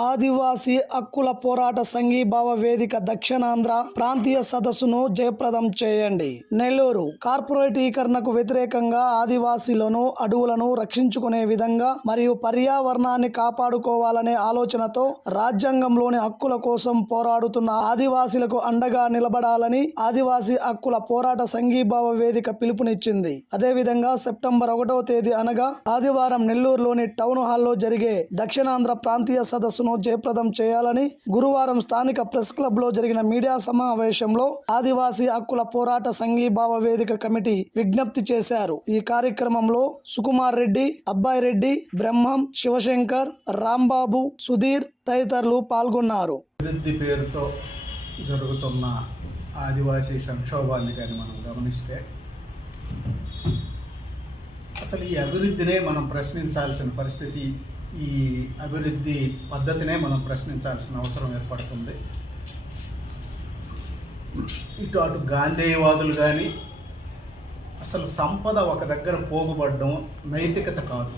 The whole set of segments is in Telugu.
ఆదివాసీ హక్కుల పోరాట సంఘీభావ వేదిక దక్షిణాంధ్ర ప్రాంతీయ సదస్సును జయప్రదం చేయండి. నెల్లూరు కార్పొరేటీకరణకు వ్యతిరేకంగా ఆదివాసీలను అడవులను రక్షించుకునే విధంగా మరియు పర్యావరణాన్ని కాపాడుకోవాలనే ఆలోచనతో రాజ్యాంగంలోని హక్కుల కోసం పోరాడుతున్న ఆదివాసీలకు అండగా నిలబడాలని ఆదివాసీ హక్కుల పోరాట సంఘీభావ వేదిక పిలుపునిచ్చింది. అదేవిధంగా సెప్టెంబర్ 1వ తేదీ అనగా ఆదివారం నెల్లూరులోని టౌన్ హాల్లో జరిగే దక్షిణాంధ్ర ప్రాంతీయ సదస్సు జయప్రదం చేయాలని గురువారం స్థానిక ప్రెస్ క్లబ్ లో జరిగిన మీడియా సమావేశంలో ఆదివాసీ హక్కుల పోరాట సంఘీభావ వేదిక కమిటీ విజ్ఞప్తి చేశారు. ఈ కార్యక్రమంలో సుకుమార్ రెడ్డి, అబ్బాయి రెడ్డి, బ్రహ్మం, శివశంకర్, రాంబాబు, సుధీర్ తదితరులు పాల్గొన్నారు. అభివృద్ధి పేరుతో జరుగుతున్న ఆదివాసీ సంక్షోభాన్ని కానీ మనం గమనిస్తే అసలు ఈ అభివృద్ధినే మనం ప్రశ్నించాల్సిన పరిస్థితి, ఈ అభివృద్ధి పద్ధతినే మనం ప్రశ్నించాల్సిన అవసరం ఏర్పడుతుంది. అటు గాంధేయవాదులు కానీ అసలు సంపద ఒక దగ్గర పోగుపడడం నైతికత కాదు,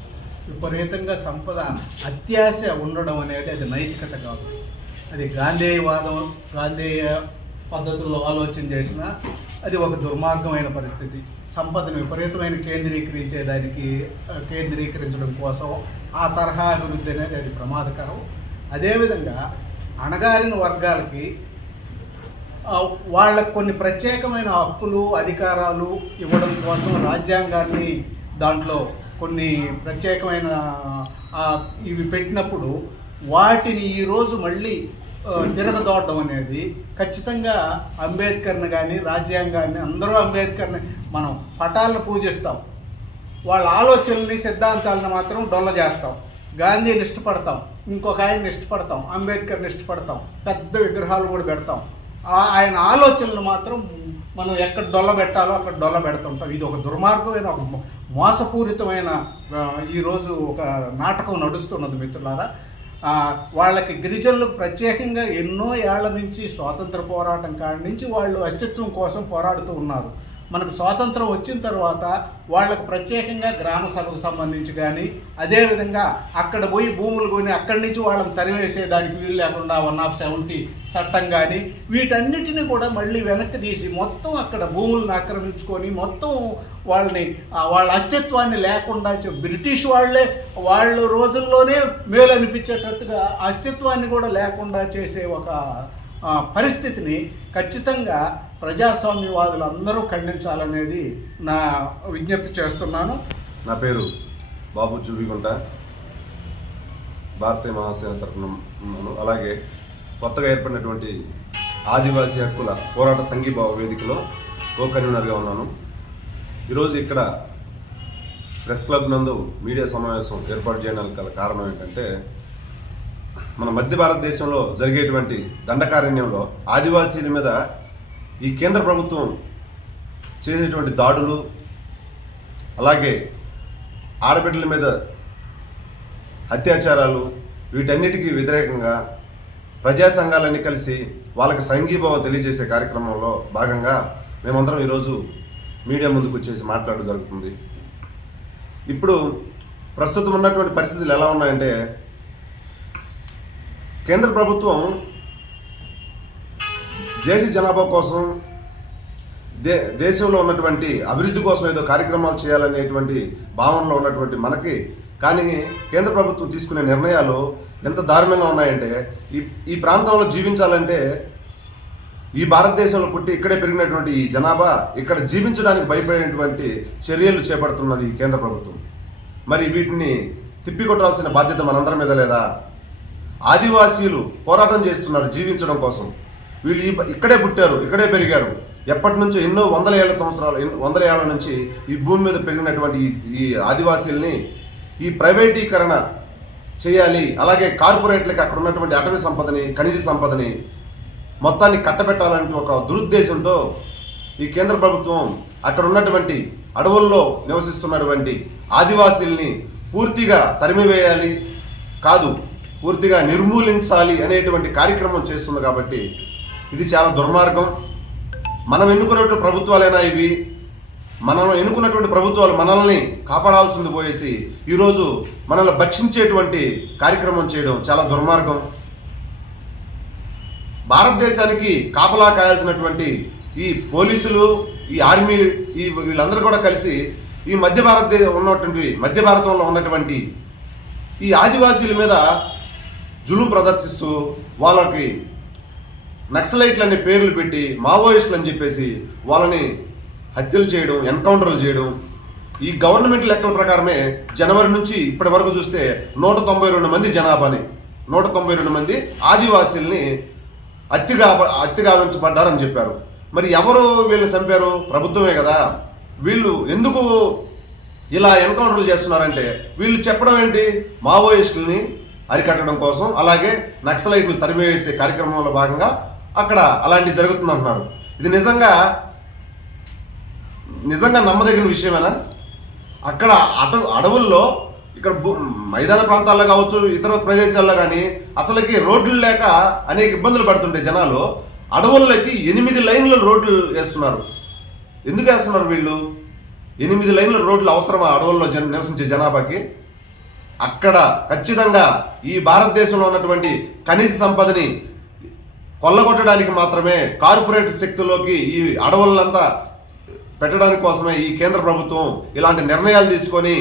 విపరీతంగా సంపద అత్యాశ ఉండడం అనేది అది నైతికత కాదు. అది గాంధేయ పద్ధతుల్లో ఆలోచన చేసినా అది ఒక దుర్మార్గమైన పరిస్థితి. సంపదను విపరీతమైన కేంద్రీకరించడం కోసం ఆ తరహా అభివృద్ధి అనేది అది ప్రమాదకరం. అదేవిధంగా అణగారిన వర్గాలకి వాళ్ళకు కొన్ని ప్రత్యేకమైన హక్కులు, అధికారాలు ఇవ్వడం కోసం రాజ్యాంగాన్ని దాంట్లో కొన్ని ప్రత్యేకమైన ఇవి పెట్టినప్పుడు వాటిని ఈరోజు మళ్ళీ తిరగదోడడం అనేది ఖచ్చితంగా అంబేద్కర్ని కానీ రాజ్యాంగాన్ని అందరూ అంబేద్కర్ని మనం పటాలను పూజిస్తాం, వాళ్ళ ఆలోచనల్ని సిద్ధాంతాలను మాత్రం డొల్ల చేస్తాం. గాంధీని ఇష్టపడతాం, ఇంకొక ఆయన్ని ఇష్టపడతాం, అంబేద్కర్ని ఇష్టపడతాం, పెద్ద విగ్రహాలు కూడా పెడతాం. ఆయన ఆలోచనలు మాత్రం మనం ఎక్కడ డొల్ల పెట్టాలో అక్కడ డొల్ల పెడుతుంటాం. ఇది ఒక దుర్మార్గమైన, ఒక మోసపూరితమైన ఈరోజు ఒక నాటకం నడుస్తున్నది మిత్రులారా. వాళ్ళకి గిరిజనులకు ప్రత్యేకంగా ఎన్నో ఏళ్ల నుంచి స్వాతంత్ర పోరాటం కాడి నుంచి వాళ్ళు అస్తిత్వం కోసం పోరాడుతూ ఉన్నారు. మనకు స్వాతంత్రం వచ్చిన తర్వాత వాళ్ళకు ప్రత్యేకంగా గ్రామ సభకు సంబంధించి కానీ, అదేవిధంగా అక్కడ పోయి భూములు కొని అక్కడి నుంచి వాళ్ళని తరివేసేదానికి వీలు లేకుండా 170 చట్టం కానీ, వీటన్నిటిని కూడా మళ్ళీ వెనక్కి తీసి మొత్తం అక్కడ భూములను ఆక్రమించుకొని మొత్తం వాళ్ళ అస్తిత్వాన్ని లేకుండా బ్రిటిష్ వాళ్ళ రోజుల్లోనే మేలు అనిపించేటట్టుగా అస్తిత్వాన్ని కూడా లేకుండా చేసే ఒక పరిస్థితిని ఖచ్చితంగా ప్రజాస్వామ్యవాదులు అందరూ ఖండించాలనేది నా విజ్ఞప్తి చేస్తున్నాను. నా పేరు బాబు జూబిగుంట, భారతీయ మహాసేన తరఫున ఉన్నాను. అలాగే కొత్తగా ఏర్పడినటువంటి ఆదివాసీ హక్కుల పోరాట సంఘీభావ వేదికలో కో కన్వీనర్గా ఉన్నాను. ఈరోజు ఇక్కడ ప్రెస్ క్లబ్ నందు మీడియా సమావేశం ఏర్పాటు చేయడానికి గల కారణం ఏంటంటే, మన మధ్య భారతదేశంలో జరిగేటువంటి దండకారణ్యంలో ఆదివాసీల మీద ఈ కేంద్ర ప్రభుత్వం చేసేటువంటి దాడులు, అలాగే ఆడబిడ్డల మీద అత్యాచారాలు, వీటన్నిటికీ వ్యతిరేకంగా ప్రజా సంఘాలన్నీ కలిసి వాళ్ళకి సంఘీభావం తెలియజేసే కార్యక్రమంలో భాగంగా మేమందరం ఈరోజు మీడియా ముందుకు వచ్చేసి మాట్లాడడం జరుగుతుంది. ఇప్పుడు ప్రస్తుతం ఉన్నటువంటి పరిస్థితులు ఎలా ఉన్నాయంటే, కేంద్ర ప్రభుత్వం దేశ జనాభా కోసం, దేశంలో ఉన్నటువంటి అభివృద్ధి కోసం ఏదో కార్యక్రమాలు చేయాలనేటువంటి భావనలో ఉన్నటువంటి మనకి, కానీ కేంద్ర ప్రభుత్వం తీసుకునే నిర్ణయాలు ఎంత దారుణంగా ఉన్నాయంటే, ఈ ప్రాంతంలో జీవించాలంటే ఈ భారతదేశంలో పుట్టి ఇక్కడే పెరిగినటువంటి ఈ జనాభా ఇక్కడ జీవించడానికి భయపడేటువంటి చర్యలు చేపడుతున్నది ఈ కేంద్ర ప్రభుత్వం. మరి వీటిని తిప్పికొట్టాల్సిన బాధ్యత మనందరి మీద లేదా? ఆదివాసీలు పోరాటం చేస్తున్నారు జీవించడం కోసం. వీళ్ళు ఇక్కడే పుట్టారు, ఇక్కడే పెరిగారు. ఎప్పటి నుంచో ఎన్నో వందల ఏళ్ల నుంచి ఈ భూమి మీద పెరిగినటువంటి ఈ ఆదివాసీల్ని ఈ ప్రైవేటీకరణ చేయాలి, అలాగే కార్పొరేట్లకి అక్కడ ఉన్నటువంటి అటవీ సంపదని, ఖనిజ సంపదని మొత్తాన్ని కట్టబెట్టాలంటే ఒక దురుద్దేశంతో ఈ కేంద్ర ప్రభుత్వం అక్కడ ఉన్నటువంటి అడవుల్లో నివసిస్తున్నటువంటి ఆదివాసీల్ని పూర్తిగా తరిమివేయాలి కాదు, పూర్తిగా నిర్మూలించాలి అనేటువంటి కార్యక్రమం చేస్తుంది. కాబట్టి ఇది చాలా దుర్మార్గం. మనం ఎన్నుకున్నటువంటి ప్రభుత్వాలైనా ఇవి మనం ఎన్నుకున్నటువంటి ప్రభుత్వాలు మనల్ని కాపాడాల్సింది పోయేసి ఈరోజు మనల్ని భక్షించేటువంటి కార్యక్రమం చేయడం చాలా దుర్మార్గం. భారతదేశానికి కాపలా కాయాల్సినటువంటి ఈ పోలీసులు, ఈ ఆర్మీ, వీళ్ళందరూ కూడా కలిసి ఈ మధ్య భారతంలో ఉన్నటువంటి ఈ ఆదివాసీల మీద జులుం ప్రదర్శిస్తూ వాళ్ళకి నక్సలైట్లు అనే పేర్లు పెట్టి మావోయిస్టులు అని చెప్పేసి వాళ్ళని హత్యలు చేయడం, ఎన్కౌంటర్లు చేయడం. ఈ గవర్నమెంట్ లెక్కల ప్రకారమే జనవరి నుంచి ఇప్పటి వరకు చూస్తే 192 మంది జనాభాని, 192 మంది ఆదివాసీల్ని అత్యగావించబడ్డారని చెప్పారు. మరి ఎవరు వీళ్ళని చంపారు? ప్రభుత్వమే కదా. వీళ్ళు ఎందుకు ఇలా ఎన్కౌంటర్లు చేస్తున్నారంటే వీళ్ళు చెప్పడం ఏంటి? మావోయిస్టుల్ని అరికట్టడం కోసం, అలాగే నక్సలైట్లు తరిమివేసే కార్యక్రమంలో భాగంగా అక్కడ అలాంటివి జరుగుతుందంటున్నారు. ఇది నిజంగా నమ్మదగిన విషయమేనా? అక్కడ అడవుల్లో, ఇక్కడ మైదాన ప్రాంతాల్లో కావచ్చు, ఇతర ప్రదేశాల్లో కానీ అసలుకి రోడ్లు లేక అనేక ఇబ్బందులు పడుతుంటే జనాలు అడవుల్లోకి 8 లైన్ల రోడ్లు వేస్తున్నారు. ఎందుకు వేస్తున్నారు వీళ్ళు? 8 లైన్ల రోడ్లు అవసరమా అడవుల్లో నివసించే జనాభాకి? అక్కడ ఖచ్చితంగా ఈ భారతదేశంలో ఉన్నటువంటి ఖనిజ సంపదని కొల్లగొట్టడానికి మాత్రమే, కార్పొరేట్ శక్తుల్లోకి ఈ అడవులంతా పెట్టడానికి కోసమే ఈ కేంద్ర ప్రభుత్వం ఇలాంటి నిర్ణయాలు తీసుకొని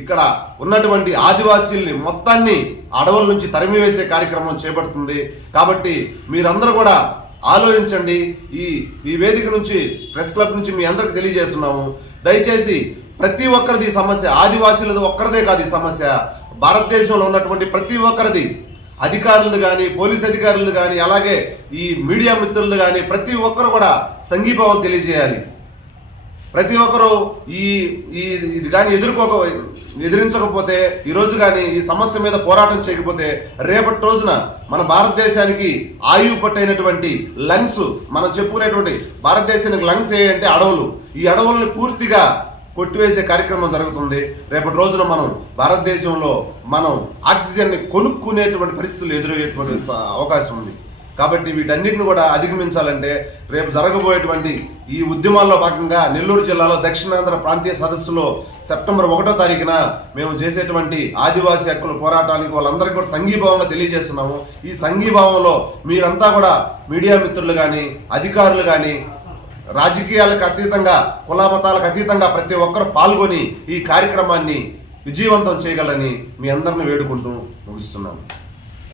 ఇక్కడ ఉన్నటువంటి ఆదివాసీల్ని మొత్తాన్ని అడవుల నుంచి తరిమివేసే కార్యక్రమం చేపడుతుంది. కాబట్టి మీరందరూ కూడా ఆలోచించండి. ఈ వేదిక నుంచి, ప్రెస్ క్లబ్ నుంచి మీ అందరికి తెలియజేస్తున్నాము, దయచేసి ప్రతి ఒక్కరిది సమస్య, ఆదివాసీలది ఒక్కరిదే కాదు ఈ సమస్య, భారతదేశంలో ఉన్నటువంటి ప్రతి ఒక్కరిది, అధికారులు కానీ, పోలీస్ అధికారులు కానీ, అలాగే ఈ మీడియా మిత్రులు కానీ ప్రతి ఒక్కరు కూడా సంఘీభావం తెలియజేయాలి. ప్రతి ఒక్కరూ ఇది కానీ ఎదిరించకపోతే, ఈరోజు కానీ ఈ సమస్య మీద పోరాటం చేయకపోతే, రేపటి రోజున మన భారతదేశానికి ఆయువు పట్టైనటువంటి లంగ్స్, మనం చెప్పుకునేటువంటి భారతదేశానికి లంగ్స్ ఏంటంటే అడవులు, ఈ అడవుల్ని పూర్తిగా కొట్టివేసే కార్యక్రమం జరుగుతుంది. రేపటి రోజున భారతదేశంలో మనం ఆక్సిజన్ని కొనుక్కునేటువంటి పరిస్థితులు ఎదురయ్యేటువంటి అవకాశం ఉంది. కాబట్టి వీటన్నిటిని కూడా అధిగమించాలంటే రేపు జరగబోయేటువంటి ఈ ఉద్యమాల్లో భాగంగా నెల్లూరు జిల్లాలో దక్షిణాంధ్ర ప్రాంతీయ సదస్సులో సెప్టెంబర్ 1వ తారీఖున మేము చేసేటువంటి ఆదివాసీ హక్కుల పోరాటానికి వాళ్ళందరికీ కూడా సంఘీభావంగా తెలియజేస్తున్నాము. ఈ సంఘీభావంలో మీరంతా కూడా మీడియా మిత్రులు కానీ, అధికారులు కానీ, రాజకీయాలకు అతీతంగా, కుల మతాలకు అతీతంగా ప్రతి ఒక్కరు పాల్గొని ఈ కార్యక్రమాన్ని విజయవంతం చేయగలని మీ అందరిని వేడుకుంటూ ముగిస్తున్నాము.